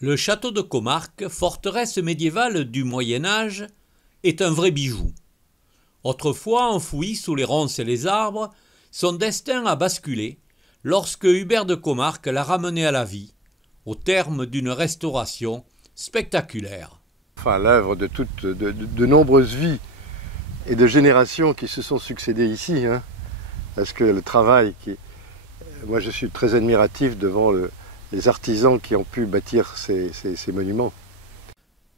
Le château de Comarque, forteresse médiévale du Moyen-Âge, est un vrai bijou. Autrefois enfoui sous les ronces et les arbres, son destin a basculé lorsque Hubert de Comarque l'a ramené à la vie, au terme d'une restauration spectaculaire. Enfin, l'œuvre de nombreuses vies et de générations qui se sont succédées ici, hein, parce que le travail moi je suis très admiratif devant les artisans qui ont pu bâtir ces monuments.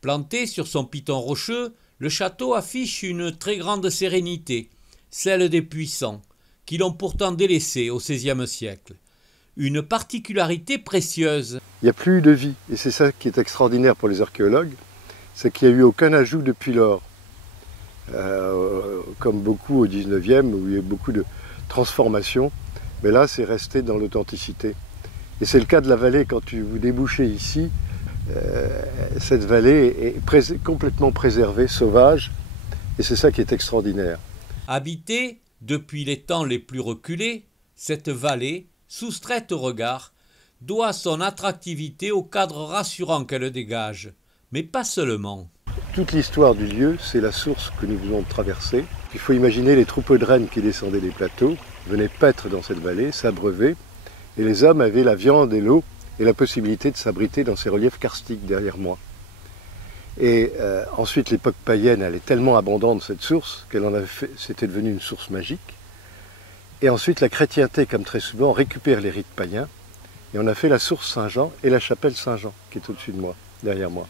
Planté sur son piton rocheux, le château affiche une très grande sérénité, celle des puissants, qui l'ont pourtant délaissé au XVIe siècle. Une particularité précieuse. Il n'y a plus de vie, et c'est ça qui est extraordinaire pour les archéologues, c'est qu'il n'y a eu aucun ajout depuis lors. Comme beaucoup au XIXe, où il y a eu beaucoup de transformations, mais là c'est resté dans l'authenticité. Et c'est le cas de la vallée, quand vous débouchez ici, cette vallée est complètement préservée, sauvage, et c'est ça qui est extraordinaire. Habitée depuis les temps les plus reculés, cette vallée, soustraite au regard, doit son attractivité au cadre rassurant qu'elle dégage, mais pas seulement. Toute l'histoire du lieu, c'est la source que nous venons de traverser. Il faut imaginer les troupeaux de rennes qui descendaient des plateaux, venaient paître dans cette vallée, s'abreuver, et les hommes avaient la viande et l'eau et la possibilité de s'abriter dans ces reliefs karstiques derrière moi. Et ensuite, l'époque païenne, elle est tellement abondante, cette source, c'était devenu une source magique. Et ensuite, la chrétienté, comme très souvent, récupère les rites païens, et on a fait la source Saint-Jean et la chapelle Saint-Jean, qui est au-dessus de moi, derrière moi.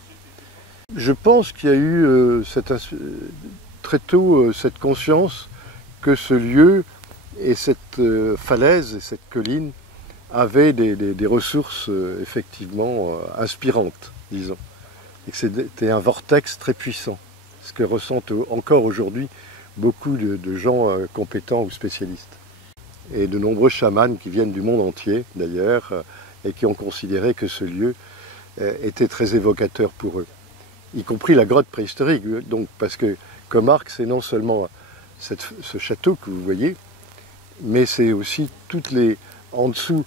Je pense qu'il y a eu très tôt cette conscience que ce lieu et cette falaise et cette colline avaient des ressources effectivement inspirantes, disons. Et que c'était un vortex très puissant, ce que ressentent encore aujourd'hui beaucoup de gens compétents ou spécialistes. Et de nombreux chamans qui viennent du monde entier d'ailleurs, et qui ont considéré que ce lieu était très évocateur pour eux. Y compris la grotte préhistorique, donc, parce que Comarque, c'est non seulement ce château que vous voyez, mais c'est aussi en dessous,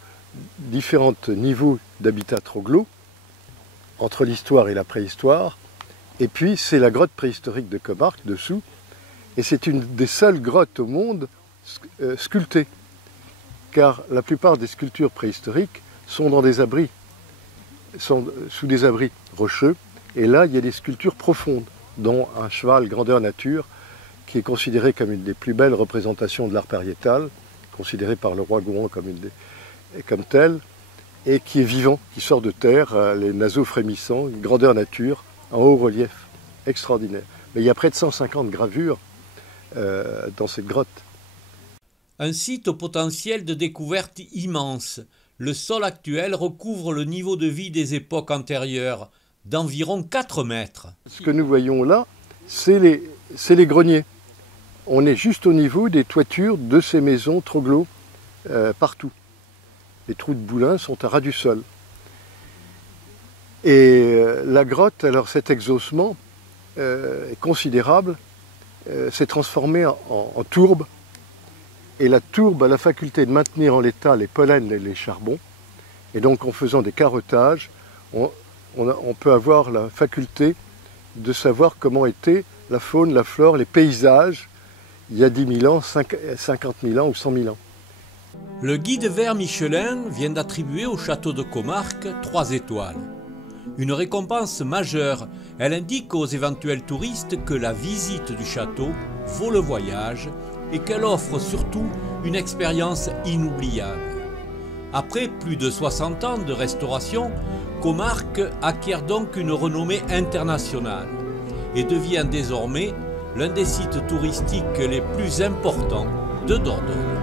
différents niveaux d'habitat troglo, entre l'histoire et la préhistoire, et puis c'est la grotte préhistorique de Comarque, dessous, et c'est une des seules grottes au monde sculptées, car la plupart des sculptures préhistoriques sont dans des abris, sont sous des abris rocheux, et là il y a des sculptures profondes, dont un cheval grandeur nature, qui est considéré comme une des plus belles représentations de l'art pariétal, considéré par le roi Gouan comme tel, et qui est vivant, qui sort de terre, les naseaux frémissants, une grandeur nature, en haut relief, extraordinaire. Mais il y a près de 150 gravures dans cette grotte. Un site au potentiel de découverte immense. Le sol actuel recouvre le niveau de vie des époques antérieures, d'environ 4 mètres. Ce que nous voyons là, c'est les greniers. On est juste au niveau des toitures de ces maisons troglo partout. Les trous de boulins sont à ras du sol. Et la grotte, alors cet exhaussement est considérable, s'est transformé en tourbe. Et la tourbe a la faculté de maintenir en l'état les pollens et les charbons. Et donc en faisant des carottages, on peut avoir la faculté de savoir comment était la faune, la flore, les paysages il y a 10 000 ans, 50 000 ans ou 100 000 ans. Le guide vert Michelin vient d'attribuer au château de Comarque 3 étoiles. Une récompense majeure, elle indique aux éventuels touristes que la visite du château vaut le voyage et qu'elle offre surtout une expérience inoubliable. Après plus de 60 ans de restauration, Comarque acquiert donc une renommée internationale et devient désormais l'un des sites touristiques les plus importants de Dordogne.